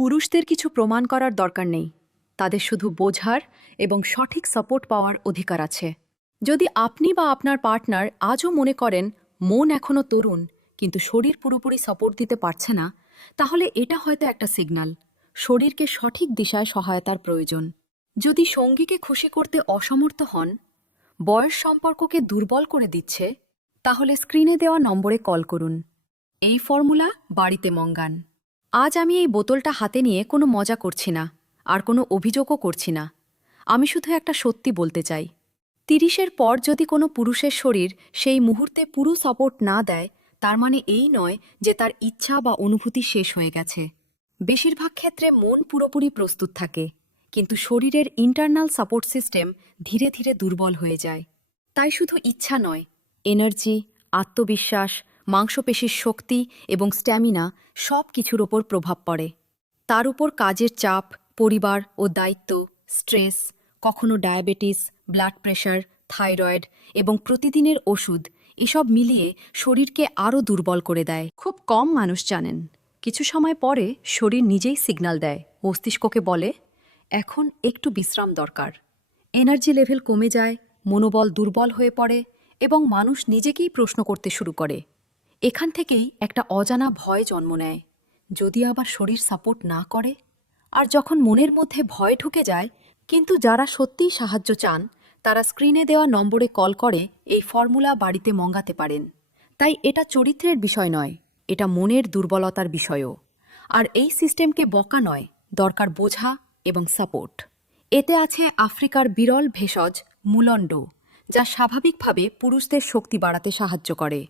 পুরুষদের কিছু প্রমাণ করার দরকার নেই, তাদের শুধু বোঝার এবং সঠিক সাপোর্ট পাওয়ার অধিকার আছে। যদি আপনি বা আপনার পার্টনার আজও মনে করেন মন এখনও তরুণ কিন্তু শরীর পুরোপুরি সাপোর্ট দিতে পারছে না, তাহলে এটা হয়তো একটা সিগন্যাল শরীরকে সঠিক দিশায় সহায়তার প্রয়োজন। যদি সঙ্গীকে খুশি করতে অসমর্থ হন, বয়স সম্পর্ককে দুর্বল করে দিচ্ছে, তাহলে স্ক্রিনে দেওয়া নম্বরে কল করুন। এই ফর্মুলা বাড়িতে মঙ্গান। আজ আমি এই বোতলটা হাতে নিয়ে কোনো মজা করছি না, আর কোনো অভিযোগও করছি না। আমি শুধু একটা সত্যি বলতে চাই, ৩০-এর পর যদি কোনো পুরুষের শরীর সেই মুহূর্তে পুরো সাপোর্ট না দেয়, তার মানে এই নয় যে তার ইচ্ছা বা অনুভূতি শেষ হয়ে গেছে। বেশিরভাগ ক্ষেত্রে মন পুরোপুরি প্রস্তুত থাকে, কিন্তু শরীরের ইন্টারনাল সাপোর্ট সিস্টেম ধীরে ধীরে দুর্বল হয়ে যায়। তাই শুধু ইচ্ছা নয়, এনার্জি, আত্মবিশ্বাস, মাংসপেশির শক্তি এবং স্ট্যামিনা সব কিছুর ওপর প্রভাব পড়ে। তার উপর কাজের চাপ, পরিবার ও দায়িত্ব, স্ট্রেস, কখনো ডায়াবেটিস, ব্লাড প্রেশার, থাইরয়েড এবং প্রতিদিনের ওষুধ, এসব মিলিয়ে শরীরকে আরও দুর্বল করে দেয়। খুব কম মানুষ জানেন, কিছু সময় পরে শরীর নিজেই সিগন্যাল দেয়, মস্তিষ্ককে বলে এখন একটু বিশ্রাম দরকার। এনার্জি লেভেল কমে যায়, মনোবল দুর্বল হয়ে পড়ে এবং মানুষ নিজেকেই প্রশ্ন করতে শুরু করে। এখান থেকেই একটা অজানা ভয় জন্ম নেয়, যদি আবার শরীর সাপোর্ট না করে। আর যখন মনের মধ্যে ভয় ঢুকে যায়, কিন্তু যারা সত্যিই সাহায্য চান, তারা স্ক্রিনে দেওয়া নম্বরে কল করে এই ফর্মুলা বাড়িতে মঙ্গাতে পারেন। তাই এটা চরিত্রের বিষয় নয়, এটা মনের দুর্বলতার বিষয়ও। আর এই সিস্টেমকে বকা নয়, দরকার বোঝা এবং সাপোর্ট। এতে আছে আফ্রিকার বিরল ভেষজ মুলন্ড, যা স্বাভাবিকভাবে পুরুষদের শক্তি বাড়াতে সাহায্য করে।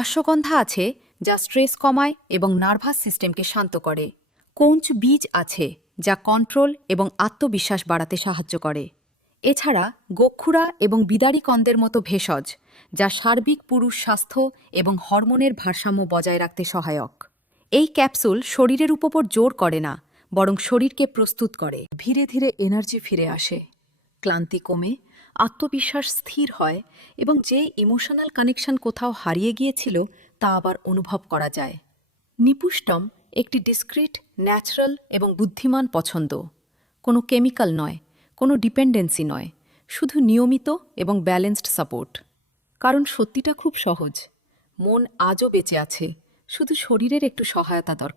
অশ্বগন্ধা আছে, যা স্ট্রেস কমায় এবং নার্ভাস সিস্টেমকে শান্ত করে। কোঞ্চ বীজ আছে, যা কন্ট্রোল এবং আত্মবিশ্বাস বাড়াতে সাহায্য করে। এছাড়া গোক্ষুরা এবং বিদারি কন্দের মতো ভেষজ, যা সার্বিক পুরুষ স্বাস্থ্য এবং হরমোনের ভারসাম্য বজায় রাখতে সহায়ক। এই ক্যাপসুল শরীরের উপর জোর করে না, বরং শরীরকে প্রস্তুত করে। ধীরে ধীরে এনার্জি ফিরে আসে, ক্লান্তি কমে, আত্মবিশ্বাস স্থির হয় এবং যে ইমোশনাল কানেকশন কোথাও হারিয়ে গিয়েছিল তা আবার অনুভব করা যায়। নিপুষ্টম একটি ডিসক্রিট, ন্যাচারাল এবং বুদ্ধিমান পছন্দ। কোনো কেমিক্যাল নয়, কোনো ডিপেন্ডেন্সি নয়, শুধু নিয়মিত এবং ব্যালেন্সড সাপোর্ট। কারণ সত্যিটা খুব সহজ, মন আজও বেঁচে আছে, শুধু শরীরের একটু সহায়তা দরকার।